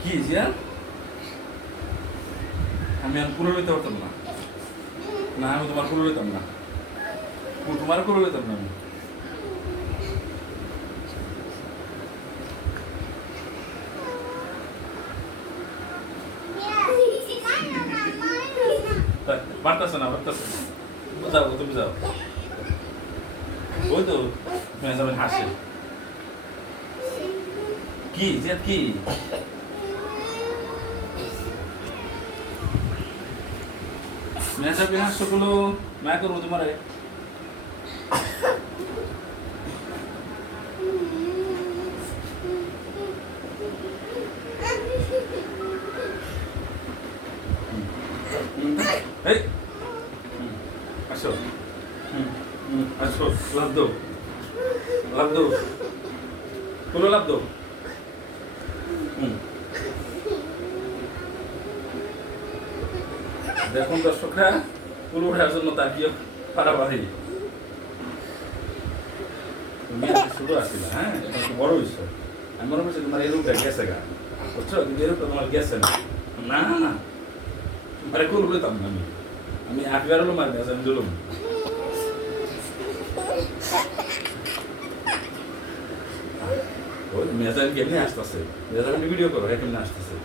কি জিয়া আমি আর কুলো লইতে পারতাম না না আমি তোমার কুলো লইতাম না তোমার কুলো লইতাম না আমি বাড়তেছে না যাও তুমি যাও ওই তো মেজাবেন হাসে কি জিয়া কি মেজাবে হাসগুলো মা করবো তোমারে এই আসো আসো লাভ দো কোনো লাভ দো দেখুন দর্শকরা পুরো ওঠার জন্য তাকিয়ে পারাপারি তুমি শুরু আসিলা হ্যাঁ এটা একটু বড় বিষয় আমি মনে করছি তোমার এই রূপটা গেছে গা বুঝছো কিন্তু এই রূপটা তোমার গেছে না না না আরে কোন বলতাম না আমি একবার হলো মার গেছে আমি দিলাম ওই মেজান কেমনি আসতেছে মেজান ভিডিও করো হ্যাঁ কেমনি আসতেছে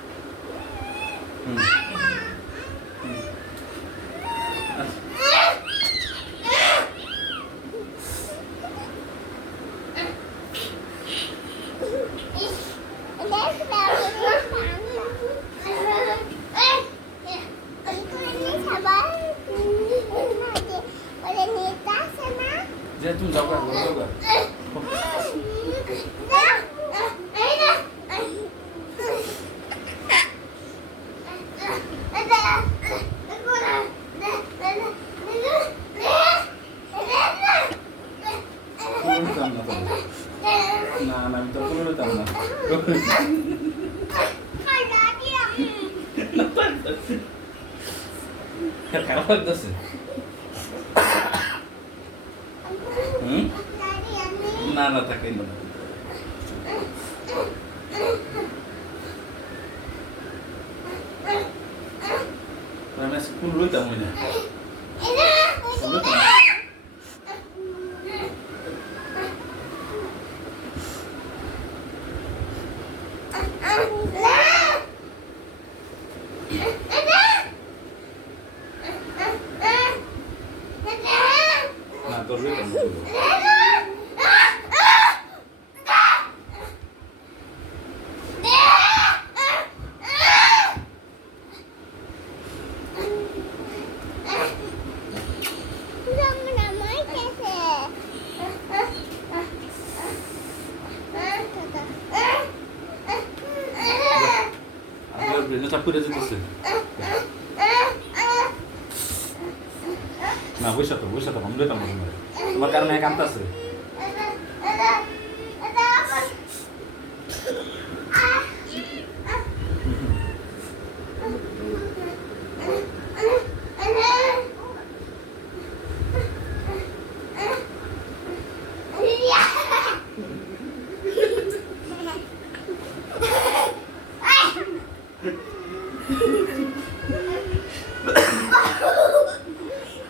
যে তুমি যাও গা না না আমি তো কোনো নিতাম না খারাপ লাগতেছে না না থাকে না আমি স্কুল লইতাম না না তোর লইতাম ব্রেনে চাপ করে যেতেছে না বসে তো আমি লইতাম না তোমার কারণে কাঁদতেছে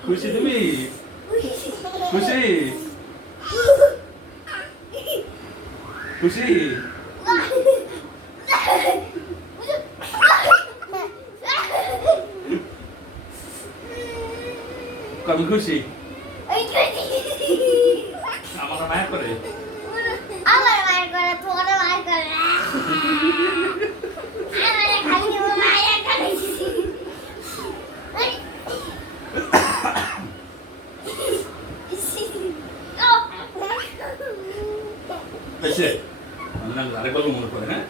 খুশি তুমি খুশি খুশি কবে খুশি আমার মায়া করে আমার মায়া করে তোর মায়া করে আমার খালি মায়া করে আরেকবার মনে পড়ে হ্যাঁ